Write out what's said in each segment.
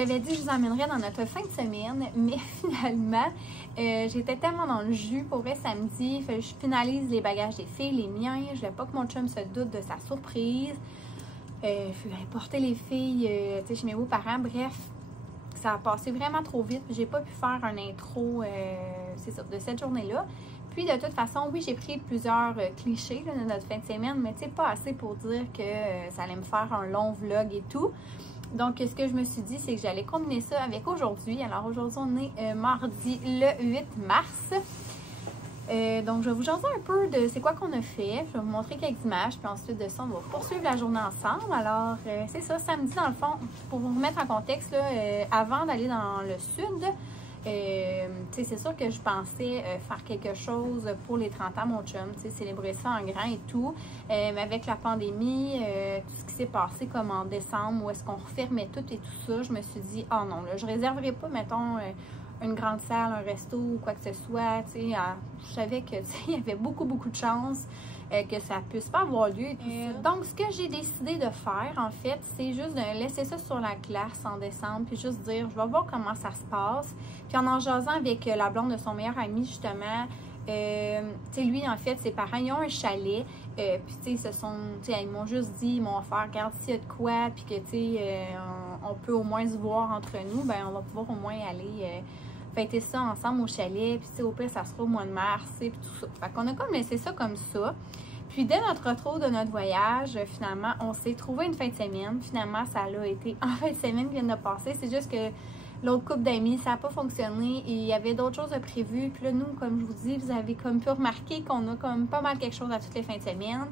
avais dit que je vous emmènerais dans notre fin de semaine, mais finalement, j'étais tellement dans le jus. Pour vrai, samedi, il fallait que je finalise les bagages des filles, les miens. Je voulais pas que mon chum se doute de sa surprise. Il fallait porter les filles chez mes beaux-parents. Bref, ça a passé vraiment trop vite. J'ai pas pu faire un intro c'est ça, de cette journée-là. Puis de toute façon, oui, j'ai pris plusieurs clichés là, de notre fin de semaine, mais tu sais, pas assez pour dire que ça allait me faire un long vlog et tout. Donc, ce que je me suis dit, c'est que j'allais combiner ça avec aujourd'hui. Alors, aujourd'hui, on est mardi le 8 mars. Donc, je vais vous jaser un peu de c'est quoi qu'on a fait. Je vais vous montrer quelques images, puis ensuite de ça, on va poursuivre la journée ensemble. Alors, c'est ça, samedi, dans le fond, pour vous remettre en contexte, là, avant d'aller dans le sud, c'est sûr que je pensais faire quelque chose pour les 30 ans, mon chum, célébrer ça en grand et tout. Mais avec la pandémie, tout ce qui s'est passé comme en décembre, où est-ce qu'on refermait tout et tout ça, je me suis dit, oh non, là, je réserverai pas, mettons, une grande salle, un resto ou quoi que ce soit. Je savais que il y avait beaucoup de chances que ça puisse pas avoir lieu. Donc, ce que j'ai décidé de faire, en fait, c'est juste de laisser ça sur la glace en décembre, puis juste dire, je vais voir comment ça se passe. Puis en jasant avec la blonde de son meilleur ami, justement, lui, en fait, ses parents, ils ont un chalet, puis ils m'ont juste dit, ils m'ont offert, regarde s'il y a de quoi, puis que, on peut au moins se voir entre nous, ben on va pouvoir au moins aller fêter ça ensemble au chalet, puis au pire, ça sera au mois de mars, puis tout ça. Fait qu'on a comme laissé ça comme ça. Puis dès notre retour de notre voyage, finalement, on s'est trouvé une fin de semaine. Finalement, ça a été en fin de semaine qui vient de passer. C'est juste que l'autre couple d'amis, ça n'a pas fonctionné et il y avait d'autres choses de prévues. Puis là, nous, comme je vous dis, vous avez comme pu remarquer qu'on a comme pas mal quelque chose à toutes les fins de semaine.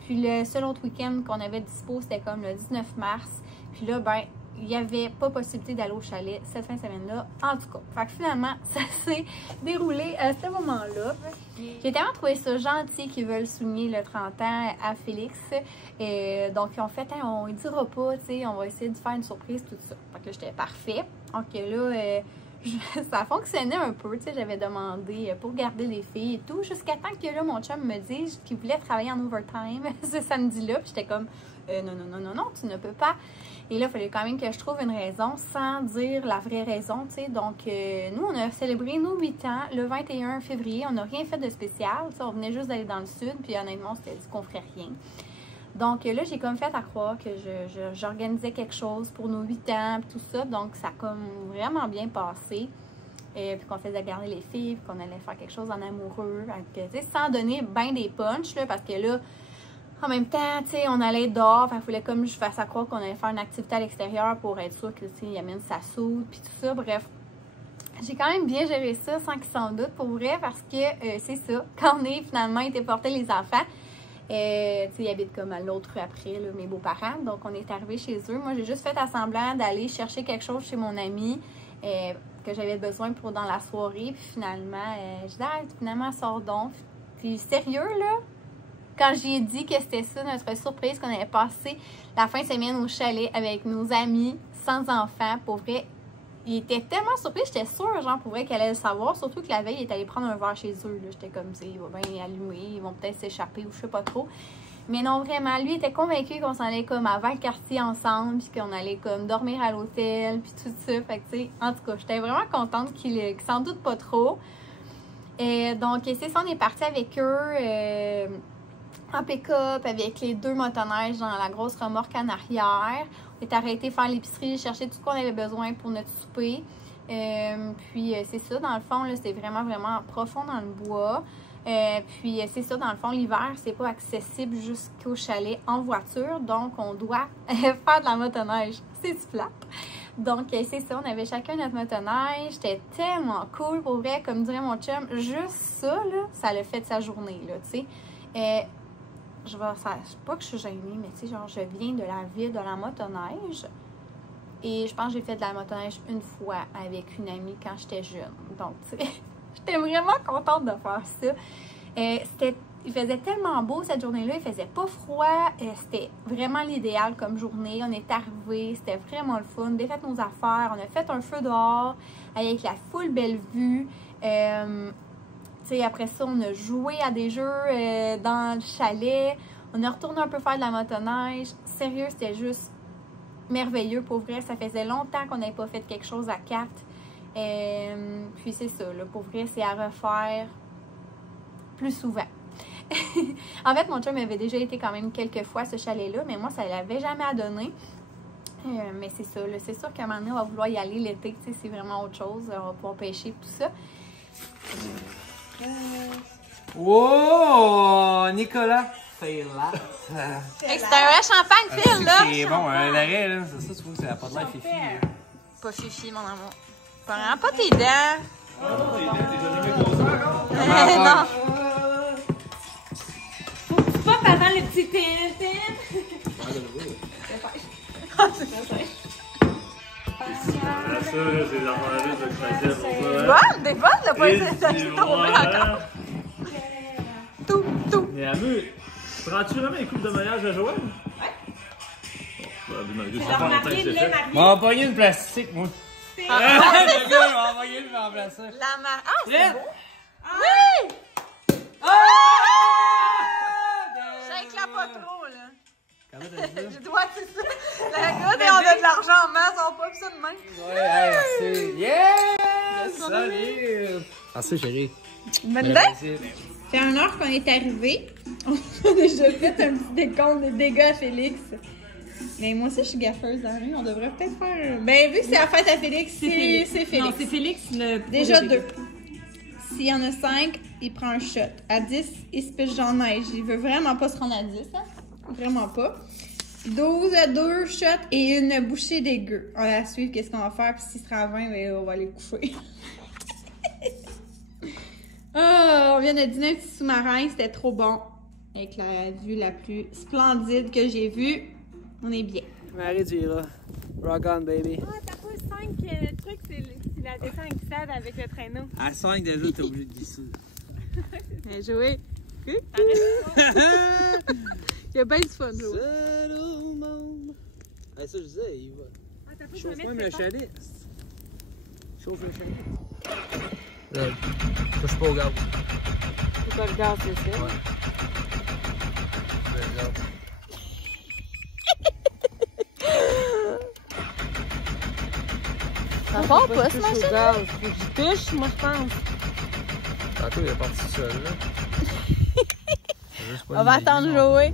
Puis le seul autre week-end qu'on avait dispo, c'était comme le 19 mars. Puis là, ben, il n'y avait pas possibilité d'aller au chalet cette fin de semaine-là, en tout cas. Fait que finalement, ça s'est déroulé à ce moment-là. J'ai tellement trouvé ça gentil qu'ils veulent souligner le 30 ans à Félix. Donc, ils ont fait, hein, on ne dira pas, tu sais, on va essayer de faire une surprise, tout ça. Fait que là, j'étais parfait. Donc là, ça fonctionnait un peu, tu sais, j'avais demandé pour garder les filles et tout, jusqu'à temps que là, mon chum me dise qu'il voulait travailler en overtime ce samedi-là. Puis j'étais comme, non, tu ne peux pas. Et là, il fallait quand même que je trouve une raison sans dire la vraie raison, tu sais. Donc, nous, on a célébré nos 8 ans le 21 février. On n'a rien fait de spécial, tu sais. On venait juste d'aller dans le sud, puis honnêtement, on s'était dit qu'on ferait rien. Donc là, j'ai comme fait à croire que j'organisais quelque chose pour nos 8 ans, puis tout ça. Donc, ça a comme vraiment bien passé. Puis qu'on faisait garder les filles, puis qu'on allait faire quelque chose en amoureux. Tu sais, sans donner bien des punchs, là, parce que là, en même temps, tu sais, on allait être dehors, il fallait comme je fasse à croire qu'on allait faire une activité à l'extérieur pour être sûr que, tu sais, il amène sa soude, puis tout ça. Bref, j'ai quand même bien géré ça sans qu'ils s'en doutent, pour vrai, parce que c'est ça, quand on est finalement été porter les enfants, tu sais, ils habitent comme à l'autre rue après, là, mes beaux-parents, donc on est arrivé chez eux. Moi, j'ai juste fait semblant d'aller chercher quelque chose chez mon ami que j'avais besoin pour dans la soirée, puis finalement, je dis, ah, finalement, sors donc. Puis sérieux, là? Quand j'ai dit que c'était ça notre surprise, qu'on avait passé la fin de semaine au chalet avec nos amis, sans enfants, pour vrai, il était tellement surpris, j'étais sûre, genre, pour vrai, qu'elle allait le savoir, surtout que la veille, il est allé prendre un verre chez eux, là, j'étais comme, tu sais, il va bien allumer, ils vont peut-être s'échapper, ou je sais pas trop. Mais non, vraiment, lui était convaincu qu'on s'en allait comme à Valcartier ensemble, puis qu'on allait comme dormir à l'hôtel, puis tout ça, fait que, tu sais, en tout cas, j'étais vraiment contente qu'il s'en doute pas trop. Et donc, c'est ça, on est parti avec eux, en pick-up avec les 2 motoneiges dans la grosse remorque en arrière. On est arrêté faire l'épicerie, chercher tout ce qu'on avait besoin pour notre souper. Puis c'est ça, dans le fond, c'est vraiment profond dans le bois. Puis c'est ça, dans le fond, l'hiver, c'est pas accessible jusqu'au chalet en voiture. Donc, on doit faire de la motoneige. C'est du plate. Donc, c'est ça, on avait chacun notre motoneige. C'était tellement cool, pour vrai. Comme dirait mon chum, juste ça, là, ça l'a fait de sa journée, là, tu sais. Pas que je suis gênée, mais tu sais, genre, je viens de la ville de la motoneige. Et je pense que j'ai fait de la motoneige une fois avec une amie quand j'étais jeune. Donc, tu sais, j'étais vraiment contente de faire ça. Il faisait tellement beau cette journée-là, il faisait pas froid. C'était vraiment l'idéal comme journée. On est arrivés, c'était vraiment le fun. On a défait nos affaires, on a fait un feu dehors avec la full belle vue. Après ça, on a joué à des jeux dans le chalet. On est retourné un peu faire de la motoneige. Sérieux, c'était juste merveilleux pour vrai. Ça faisait longtemps qu'on n'avait pas fait quelque chose à 4. Puis c'est ça, là, pour vrai, c'est à refaire plus souvent. En fait, mon chum avait déjà été quand même quelques fois à ce chalet-là, mais moi, ça ne l'avait jamais à donner. Mais c'est ça, là, c'est sûr qu'à un moment donné, on va vouloir y aller l'été, tu sais, c'est vraiment autre chose. On va pouvoir pêcher et tout ça. Wow! Nicolas Faylat. Hey, c'est un vrai champagne, Phil, là! C'est bon, un arrêt, là. C'est ça, tu vois que ça n'a pas de l'air fifi. Pas fifi, mon amour. Prends pas tes dents. Non. Pas avant le petit tin-tin. Bonne, des bonnes, là, pas essayé tombé encore. Tout. Mais Amu, prends-tu vraiment les coupes de mariage à Joël? Ouais. On va pogner une plastique, moi. Le gars, il va envoyer le remplaçant. La marque. Ah, c'est beau. Oui! Shake la pas trop, là. Comment t'as dit ça? Je dois, c'est ça. La gars, on a de l'argent en masse, on pas ça de même. Ouais, merci. Yeah! Salut! Merci, chérie. Bonne Ça fait 1 heure qu'on est arrivé. On a déjà fait un petit décompte des dégâts à Félix. Mais moi aussi, je suis gaffeuse dans la rue. On devrait peut-être faire. Ben, vu que c'est la fête à Félix, c'est Félix. Non, c'est Félix le. Déjà 2. S'il y en a 5, il prend un shot. À 10, il se piche en neige. Il veut vraiment pas se rendre à 10, hein? Vraiment pas. 12 à 2 shots et une bouchée dégueu. On va suivre qu'est-ce qu'on va faire. Puis s'il sera à 20, ben, on va aller coucher. On vient de dîner un petit sous-marin. C'était trop bon. Avec la vue la plus splendide que j'ai vue. On est bien. Marie, tu iras. Rock on, baby. Ah, t'as pas 5 trucs, c'est la descente qui s'aide avec le traîneau. À 5 déjà, t'es obligé de glisser. Bien joué. Arrête. Il y a bien du fun, Joe. Seul au monde. Ah, ça, je disais, il va. Ah, t'as pas Chauffe même le chalet. Chauffe le chalet. Là, touche pas au gaz. C'est pas le gaz, c'est ça? Ouais. Le gaz. Ça part pas, ce machin? Faut que j'y touche, moi, je pense. Tantôt, il est parti seul, là. On va attendre jouer.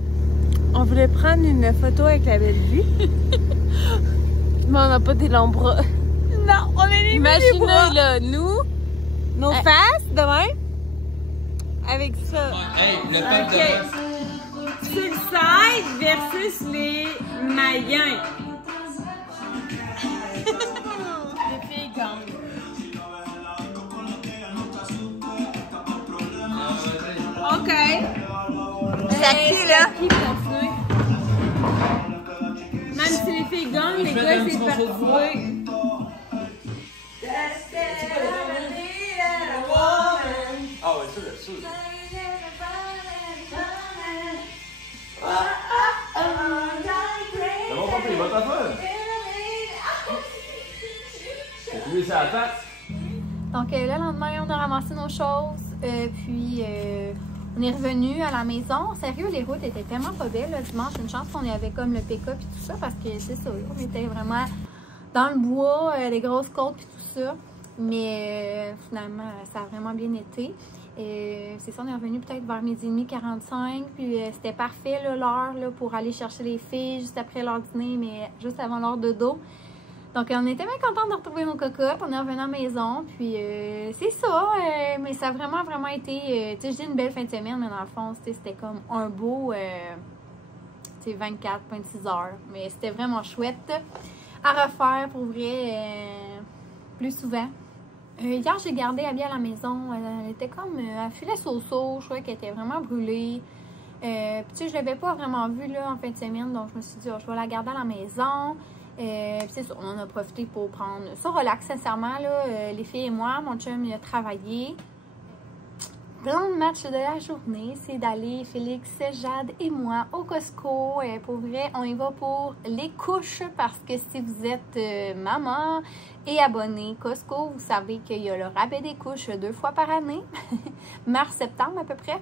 On voulait prendre une photo avec la belle vue. Mais on n'a pas des longs bras. Non, on est les Imaginez, là, nous, nos faces, demain, avec ça. Hey, le peuple de Suicide versus les Mayens. Les filles gang. OK. C'est qui, là? Même si les filles gagnent, les gars, c'est parti. Ah ouais, ça, c'est sûr. Ça va pas, il va t'en faire. T'as plus ça à la patte. Donc là, le lendemain, on a ramassé nos choses. Puis, on est revenu à la maison. Sérieux, les routes étaient tellement pas belles le dimanche. Une chance qu'on y avait comme le pick-up et tout ça. Parce que c'est ça, on était vraiment dans le bois, les grosses côtes et tout ça. Mais finalement, ça a vraiment bien été. C'est ça, on est revenu peut-être vers 12h30, 45. Puis c'était parfait l'heure pour aller chercher les filles juste après leur dîner, mais juste avant l'heure de dos. Donc on était bien contents de retrouver nos cocottes. On est revenu à la maison. Puis c'est ça. Mais ça a vraiment été, tu sais, je dis une belle fin de semaine, mais dans le fond, c'était comme un beau 24, 26 heures. Mais c'était vraiment chouette à refaire pour vrai plus souvent. Hier, j'ai gardé Abby à la maison. Elle était comme... elle filait so-so. Je trouvais qu'elle était vraiment brûlée. Puis tu sais, je l'avais pas vraiment vue là, en fin de semaine. Donc, je me suis dit, je vais la garder à la maison. Puis c'est ça, on en a profité pour prendre ça relax, sincèrement. Là, les filles et moi, mon chum, il a travaillé. Plan de match de la journée, c'est d'aller, Félix, Jade et moi, au Costco. Pour vrai, on y va pour les couches parce que si vous êtes maman et abonné Costco, vous savez qu'il y a le rabais des couches 2 fois par année, mars-septembre à peu près.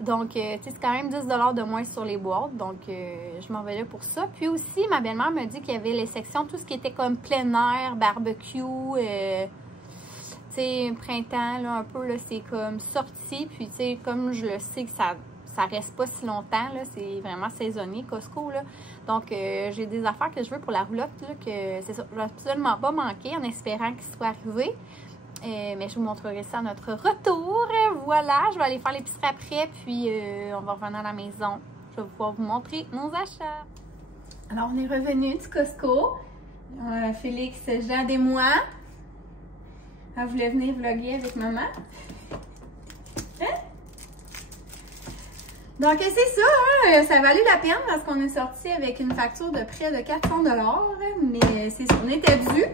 Donc, tu sais, c'est quand même 10 $ de moins sur les boîtes. Donc, je m'en vais là pour ça. Puis aussi, ma belle-mère me dit qu'il y avait les sections, tout ce qui était comme plein air, barbecue, tu sais, printemps, là, un peu, là, c'est comme sorti. Puis, tu sais, comme je le sais que ça reste pas si longtemps, là, c'est vraiment saisonnier, Costco, là. Donc, j'ai des affaires que je veux pour la roulotte, là, que c'est ça, je vais absolument pas manquer en espérant qu'il soit arrivé. Mais je vous montrerai ça à notre retour. Voilà, je vais aller faire l'épicerie après, puis on va revenir à la maison. Je vais pouvoir vous montrer nos achats. Alors, on est revenu du Costco. Félix, Jade et moi. Elle voulait venir vlogger avec maman. Hein? Donc, c'est ça, hein? Ça valait la peine parce qu'on est sorti avec une facture de près de 400 $. Mais c'est ça, on était dû.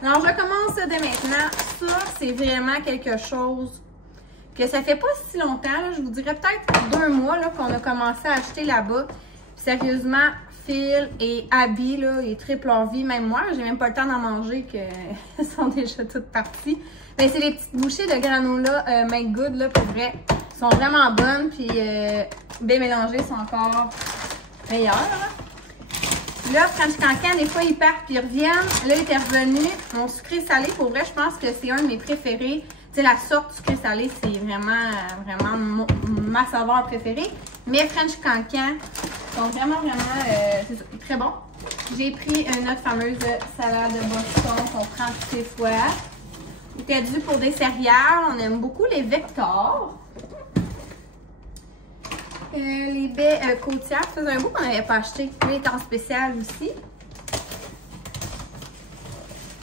Alors, je commence dès maintenant. Ça, c'est vraiment quelque chose que ça fait pas si longtemps. Là, je vous dirais peut-être 2 mois qu'on a commencé à acheter là-bas. Sérieusement, Phil et Abby, là, ils triplent leur vie. Même moi, j'ai même pas le temps d'en manger qu'elles sont déjà toutes parties. Mais c'est les petites bouchées de granola Make Good, là, pour vrai. Elles sont vraiment bonnes, puis bien mélangées, sont encore meilleures. Là, French Cancan, des fois, ils partent puis ils reviennent. Là, il était revenu. Mon sucré salé, pour vrai, je pense que c'est un de mes préférés. Tu sais, la sorte sucré salé, c'est vraiment ma saveur préférée. Mais French Cancan sont vraiment, très bons. J'ai pris notre fameuse salade de Boston qu'on prend toutes les fois. C'était dû pour des céréales. On aime beaucoup les Vector. Les baies côtières, ça faisait un bout qu'on n'avait pas acheté. Lui est en spécial aussi.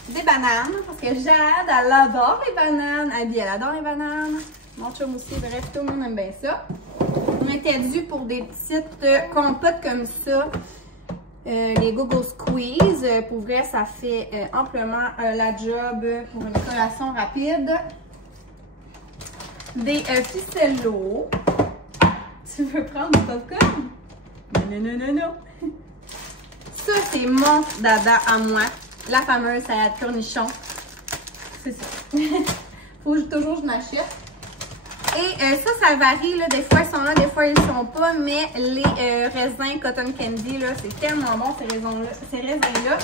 Des bananes, parce que Jade, elle adore les bananes. Abby, elle adore les bananes. Mon chum aussi, bref, tout le monde aime bien ça. On était dû pour des petites compotes comme ça. Les Go-Go Squeeze. Pour vrai, ça fait amplement la job pour une collation rapide. Des ficellos. Tu veux prendre du popcorn? Non. Ça, c'est mon dada à moi. La fameuse salade cornichon. C'est ça. Faut toujours que je m'achète. Et ça varie. Là. Des fois, ils sont là, des fois, ils sont pas. Mais les raisins Cotton Candy, là, c'est tellement bon, ces raisins-là.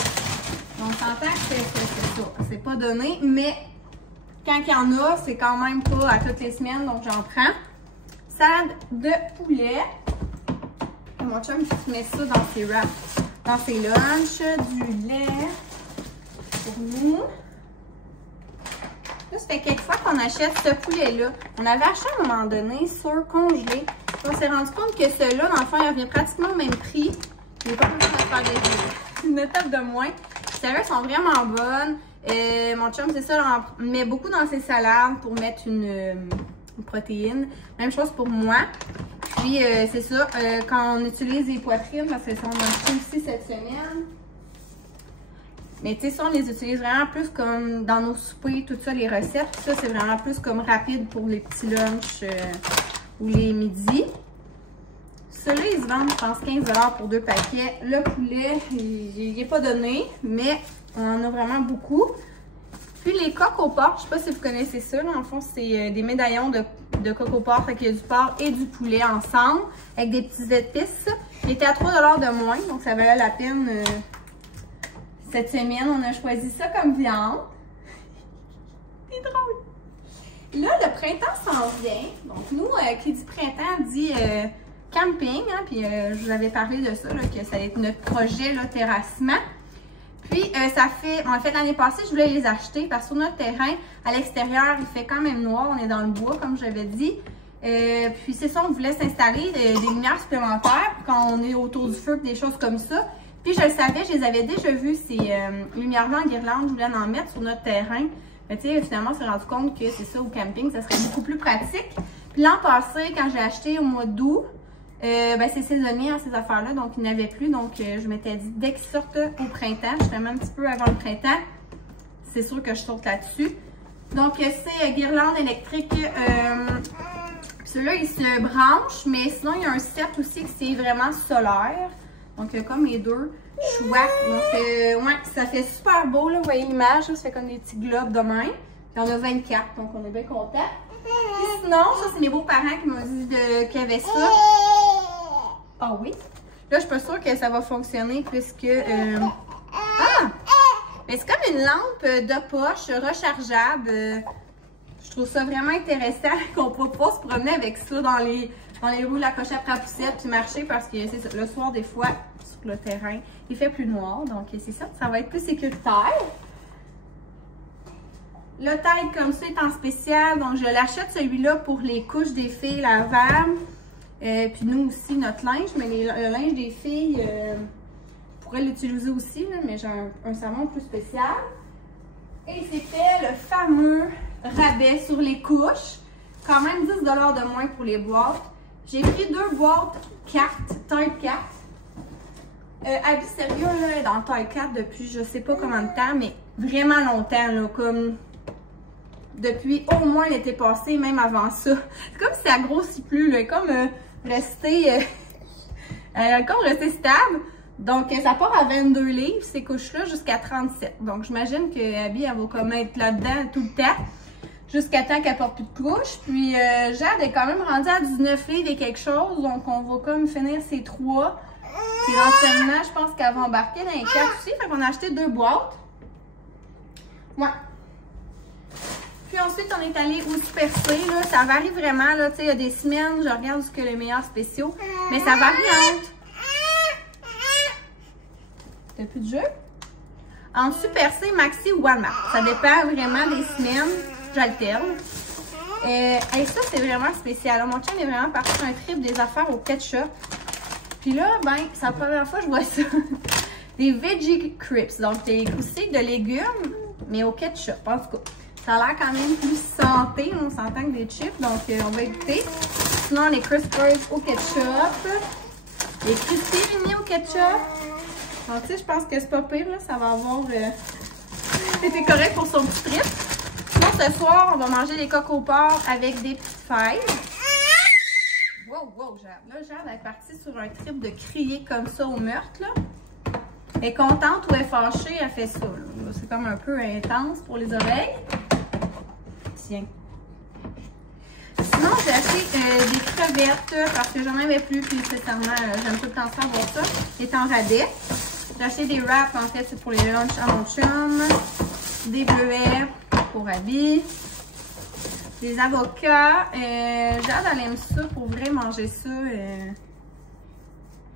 On s'entend que c'est ça. C'est pas donné. Mais quand il y en a, c'est quand même pas à toutes les semaines. Donc, j'en prends. Salade de poulet. Et mon chum met ça dans ses wraps, dans ses lunchs. Du lait pour nous. Là, ça fait quelques fois qu'on achète ce poulet-là. On avait acheté à un moment donné sur congelé. On s'est rendu compte que celui-là, dans le fond, il revient pratiquement au même prix. Il n'est pas plus à faire une étape de moins. Celles-là sont vraiment bonnes. Mon chum, c'est ça, on met beaucoup dans ses salades pour mettre une protéine. Même chose pour moi. Puis, c'est ça, quand on utilise les poitrines, parce que ça, on a acheté aussi cette semaine. Mais tu sais, ça, on les utilise vraiment plus comme dans nos soupers, tout ça, les recettes. Ça, c'est vraiment plus comme rapide pour les petits lunchs ou les midis. Ceux-là, ils se vendent, je pense, 15 $ pour 2 paquets. Le poulet, il n'est pas donné, mais on en a vraiment beaucoup. Puis les Coco Pork, je sais pas si vous connaissez ça, là, en fond, c'est des médaillons de Coco Pork, fait qu'il y a du porc et du poulet ensemble, avec des petites épices. Il était à 3 $ de moins, donc ça valait la peine. Cette semaine, on a choisi ça comme viande. C'est drôle! Là, le printemps s'en vient. Donc nous, qui dit printemps, dit camping, hein, puis je vous avais parlé de ça, là, que ça allait être notre projet, là, terrassement. Puis, ça fait, en fait, l'année passée, je voulais les acheter parce que sur notre terrain, à l'extérieur, il fait quand même noir. On est dans le bois, comme j'avais dit. Puis, c'est ça, on voulait s'installer des lumières supplémentaires quand on est autour du feu, des choses comme ça. Puis, je le savais, je les avais déjà vues, ces lumières-là en guirlande. Je voulais en mettre sur notre terrain. Mais, tu sais, finalement, on s'est rendu compte que c'est ça, au camping, ça serait beaucoup plus pratique. Puis, l'an passé, quand j'ai acheté au mois d'août, ben c'est saisonnier, hein, ces affaires-là, donc il n'y en avait plus. Donc, je m'étais dit, dès qu'ils sortent au printemps, justement un petit peu avant le printemps, c'est sûr que je saute là-dessus. Donc, c'est guirlande électrique. Celui-là, il se branche, mais sinon, il y a un set aussi que c'est vraiment solaire. Donc, comme les deux, chouette. Donc, ouais, ça fait super beau, là. Vous voyez l'image, ça fait comme des petits globes de même. Puis, on a 24, donc on est bien contents. Puis sinon, ça, c'est mes beaux-parents qui m'ont dit qu'il y avait ça. Ah oui? Là, je suis pas sûre que ça va fonctionner puisque... Ah! Mais c'est comme une lampe de poche rechargeable. Je trouve ça vraiment intéressant qu'on peut pas se promener avec ça dans les roues, la coche après la poussette puis marcher parce que c'est ça, le soir, des fois, sur le terrain, il fait plus noir. Donc, c'est ça, ça va être plus sécuritaire. Le tag comme ça est en spécial. Donc, je l'achète celui-là pour les couches des filles lavables. Puis nous aussi, notre linge. Mais le linge des filles, on pourrait l'utiliser aussi, là, mais j'ai un savon plus spécial. Et c'était le fameux rabais sur les couches. Quand même 10 $ de moins pour les boîtes. J'ai pris 2 boîtes 4, taille 4. Habits sérieux, là, dans taille 4 depuis je sais pas combien de temps, mais vraiment longtemps, là, comme depuis au moins l'été passé, même avant ça. C'est comme si ça grossit plus, là, comme rester stable. Donc, ça part à 22 livres, ces couches-là, jusqu'à 37. Donc, j'imagine que Abby, elle va comme être là-dedans tout le temps, jusqu'à temps qu'elle porte plus de couches. Puis, Jade est quand même rendue à 19 livres et quelque chose, donc on va comme finir ces 3. Puis, éventuellement, je pense qu'elle va embarquer dans les 4 aussi. Fait qu'on a acheté 2 boîtes. Ouais. Puis ensuite, on est allé au Super C, là. Ça varie vraiment, là. Tu sais, il y a des semaines, je regarde ce que les meilleurs spéciaux. Mais ça varie entre... T'as plus de jeu? En Super C, Maxi ou Walmart. Ça dépend vraiment des semaines. J'alterne. Et ça, c'est vraiment spécial. Alors, mon chum est vraiment parti sur un trip des affaires au ketchup. Puis là, ben, c'est la première fois que je vois ça. Des Veggie Crisps. Donc, des croustilles de légumes, mais au ketchup. En tout cas, ça a l'air quand même plus santé. On s'entend que des chips. Donc, on va écouter. Sinon, les Crispers au ketchup. Les Crispy Mini au ketchup. Donc, tu sais, je pense que c'est pas pire, là. Ça va avoir... C'était correct pour son petit trip. Sinon, ce soir, on va manger des coco porc avec des petites fèves. Wow, Jade. Là, Jade, elle est partie sur un trip de crier comme ça au meurtre, là. Elle est contente ou elle est fâchée, elle fait ça, là. C'est comme un peu intense pour les oreilles. Tiens. Sinon, j'ai acheté des crevettes parce que j'en avais plus, puis nécessairement, j'aime tout le temps ça, voir ça. C'est en rabais. J'ai acheté des wraps, en fait, c'est pour les lunchs à mon chum. Des bleuets pour Abby. Des avocats. Jade, elle aime ça, pour vrai, manger ça.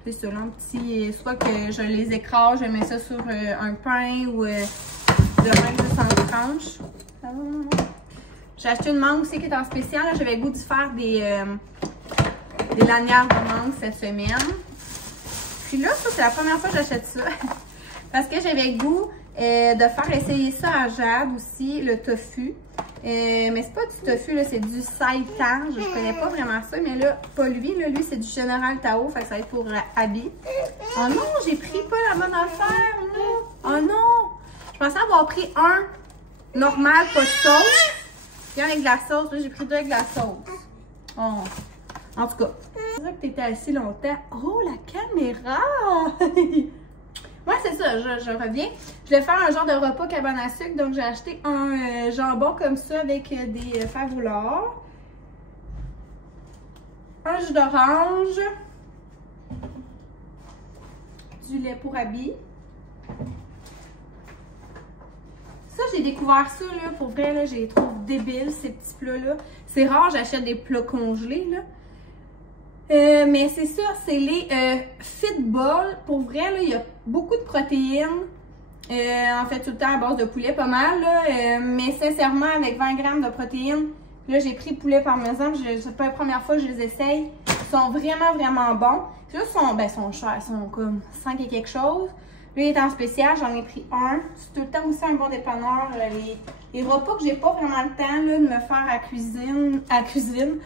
C'est ça, là, un petit... Soit que je les écrase, je mets ça sur un pain ou de même juste en tranche. J'ai acheté une mangue aussi qui est en spécial. J'avais le goût de faire des lanières de mangue cette semaine. Puis là, ça, c'est la première fois que j'achète ça. Parce que j'avais le goût de faire essayer ça à Jade aussi, le tofu. Mais c'est pas du tofu, là, c'est du seitan. Je connais pas vraiment ça, mais là, pas lui. Là, lui, c'est du Général Tao, fait que ça va être pour Abby. Oh non, j'ai pris pas la bonne affaire, non. Oh non! Je pensais avoir pris un normal, pas de sauce. Puis un avec de la sauce. Là, j'ai pris 2 avec de la sauce. Oh. En tout cas, c'est vrai que t'étais assis longtemps. Oh, la caméra! Ouais, c'est ça, je reviens. Je vais faire un genre de repas cabane à sucre. Donc, j'ai acheté un jambon comme ça avec des fèves au lard. Un jus d'orange. Du lait pour Abby. Ça, j'ai découvert ça, là. Pour vrai, là, je les trouve débiles, ces petits plats-là. C'est rare, j'achète des plats congelés, là. Mais c'est ça, c'est les Fitball. Pour vrai, là, il y a beaucoup de protéines. En fait, tout le temps à base de poulet, pas mal, là. Mais sincèrement, avec 20 grammes de protéines, là, j'ai pris poulet parmesan. C'est pas la première fois que je les essaye. Ils sont vraiment, vraiment bons. Puis là, ils sont chers. Ils sont comme 5 et quelque chose. Lui, il est en spécial. J'en ai pris un. C'est tout le temps aussi un bon dépanneur. Les repas que j'ai pas vraiment le temps, là, de me faire à cuisine,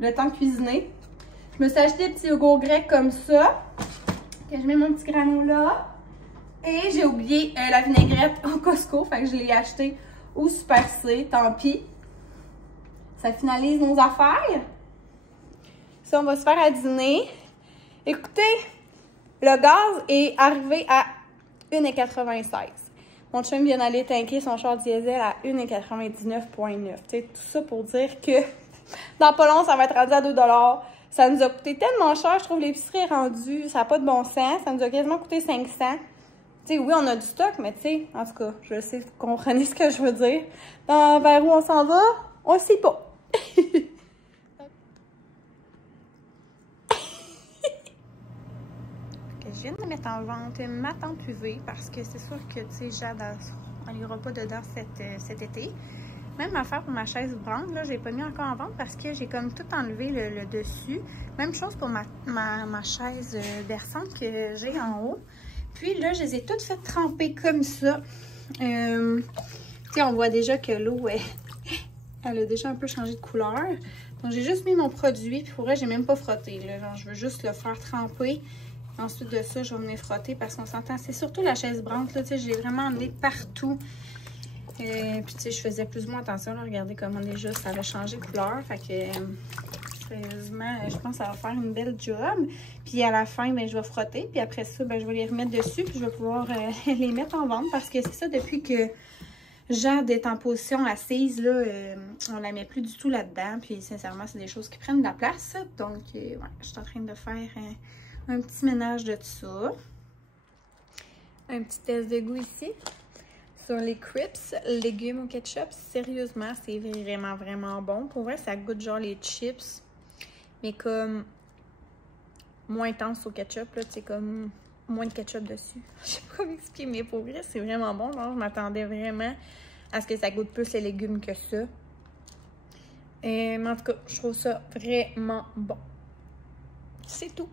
le temps de cuisiner. Je me suis acheté des petits yogourts grecs comme ça. Que je mets mon petit granola. Et j'ai oublié la vinaigrette au Costco. Fait que je l'ai acheté au Super C. Tant pis. Ça finalise nos affaires. Ça, on va se faire à dîner. Écoutez, le gaz est arrivé à 1,96 $. Mon chum vient d'aller tanker son char diesel à 1,99,9 $. Tout ça pour dire que Dans pas long, ça va être rendu à 2 $. Ça nous a coûté tellement cher, je trouve l'épicerie est rendue, ça n'a pas de bon sens. Ça nous a quasiment coûté 500. Tu sais, oui, on a du stock, mais tu sais, en tout cas, je sais, vous comprenez ce que je veux dire. Vers où on s'en va, on ne sait pas. Je viens de mettre en vente ma tente UV parce que c'est sûr que, tu sais, Jade, on n'ira pas dedans cet été. Même affaire pour ma chaise branle, là, j'ai pas mis encore en vente parce que j'ai comme tout enlevé le dessus. Même chose pour ma chaise berçante que j'ai en haut. Puis là, je les ai toutes faites tremper comme ça. Tu sais, on voit déjà que l'eau, elle a déjà un peu changé de couleur. Donc, j'ai juste mis mon produit. Puis pour vrai, j'ai même pas frotté. Là. Genre, je veux juste le faire tremper. Ensuite de ça, je vais venir frotter parce qu'on s'entend. C'est surtout la chaise branle, là. Tu sais, j'ai vraiment enlevé partout. Puis, tu sais, je faisais plus ou moins attention. Là, regardez comment déjà ça avait changé de couleur. Fait que, sérieusement, je pense que ça va faire une belle job. Puis, à la fin, ben, je vais frotter. Puis après ça, ben, je vais les remettre dessus. Puis, je vais pouvoir les mettre en vente. Parce que c'est ça, depuis que Jade est en position assise, là, on la met plus du tout là-dedans. Puis, sincèrement, c'est des choses qui prennent de la place. Donc, ouais, je suis en train de faire un petit ménage de tout ça. Un petit test de goût ici. Sur les Crips, légumes au ketchup, sérieusement, c'est vraiment, vraiment bon. Pour vrai, ça goûte genre les chips, mais comme moins intense au ketchup, là, tu sais, comme moins de ketchup dessus. Je sais pas comment expliquer, mais pour vrai, c'est vraiment bon. Genre, je m'attendais vraiment à ce que ça goûte plus les légumes que ça. Mais en tout cas, je trouve ça vraiment bon. C'est tout.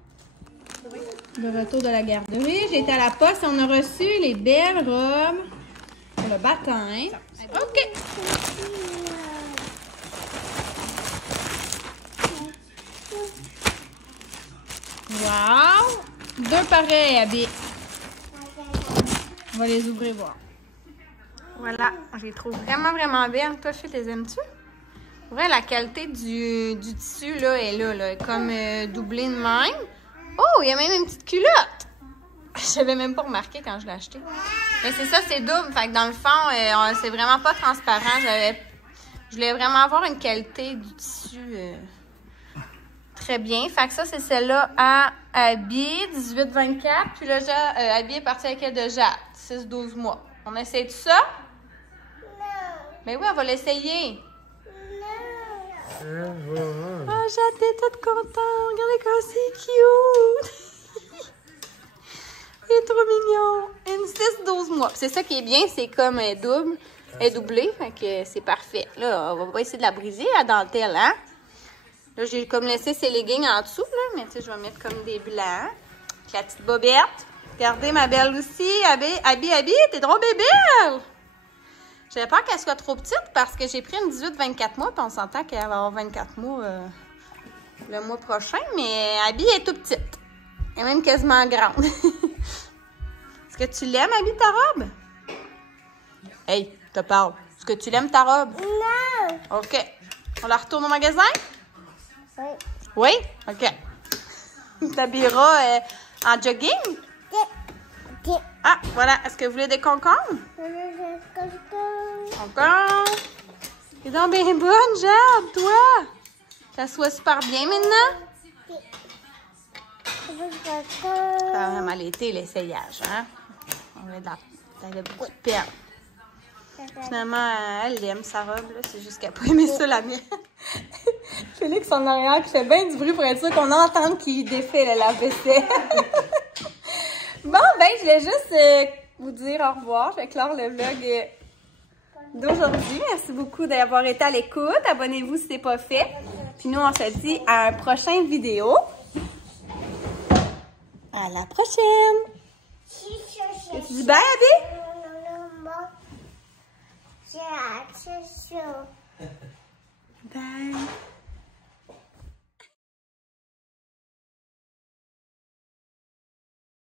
De retour de la garderie, j'ai été à la poste et on a reçu les belles robes. Le baptême. OK. Wow! 2 pareils habits. On va les ouvrir voir. Voilà, je les trouve vraiment, vraiment belles. Toi, Phil, les aimes-tu? Pour vrai, la qualité du tissu, là, est là, comme doublée de même. Oh, il y a même une petite culotte. J'avais même pas remarqué quand je l'ai acheté. Mais c'est ça, c'est double. Fait que dans le fond, c'est vraiment pas transparent. Je voulais vraiment avoir une qualité du tissu très bien. Fait que ça, c'est celle-là à Abby, 18-24. Puis là, Abby est partie avec elle de Jade, 6-12 mois. On essaie de ça? Non. Mais oui, on va l'essayer. Non. Oh, Jade, t'es toute contente. Regardez comme c'est cute. Il est trop mignon. Une 6-12 mois. C'est ça qui est bien, c'est comme double, est doublé, fait que c'est parfait. Là, on va pas essayer de la briser, la dentelle, hein? Là, j'ai comme laissé ses leggings en dessous, là, mais tu sais, je vais mettre comme des blancs. Avec la petite bobette. Regardez ma belle aussi. Abby, t'es trop bébelle! J'avais peur qu'elle soit trop petite parce que j'ai pris une 18-24 mois, puis on s'entend qu'elle va avoir 24 mois le mois prochain, mais Abby est toute petite. Elle est même quasiment grande. Est-ce que tu l'aimes, Abby, ta robe? Hey, je te parle. Est-ce que tu l'aimes, ta robe? Non. OK. On la retourne au magasin? Oui. Oui? OK. Tu t'habilleras en jogging? Oui. Ah, voilà. Est-ce que vous voulez des concombres? Concombres. T'es donc bien bonne, Jade, toi. Ça soit super bien maintenant? Ça a vraiment été l'essayage, hein? Ça avait beaucoup de peine. Finalement, elle aime sa robe, là. C'est juste qu'elle n'a pas aimé ça, la mienne. Félix en arrière qui fait bien du bruit pour être sûr qu'on entende qu'il défait le lave-vaisselle. Bon, ben, je voulais juste vous dire au revoir. Je vais clore le vlog d'aujourd'hui. Merci beaucoup d'avoir été à l'écoute. Abonnez-vous si ce n'est pas fait. Puis nous, on se dit à une prochaine vidéo. À la prochaine! Tu dis bye, Abby? Bye!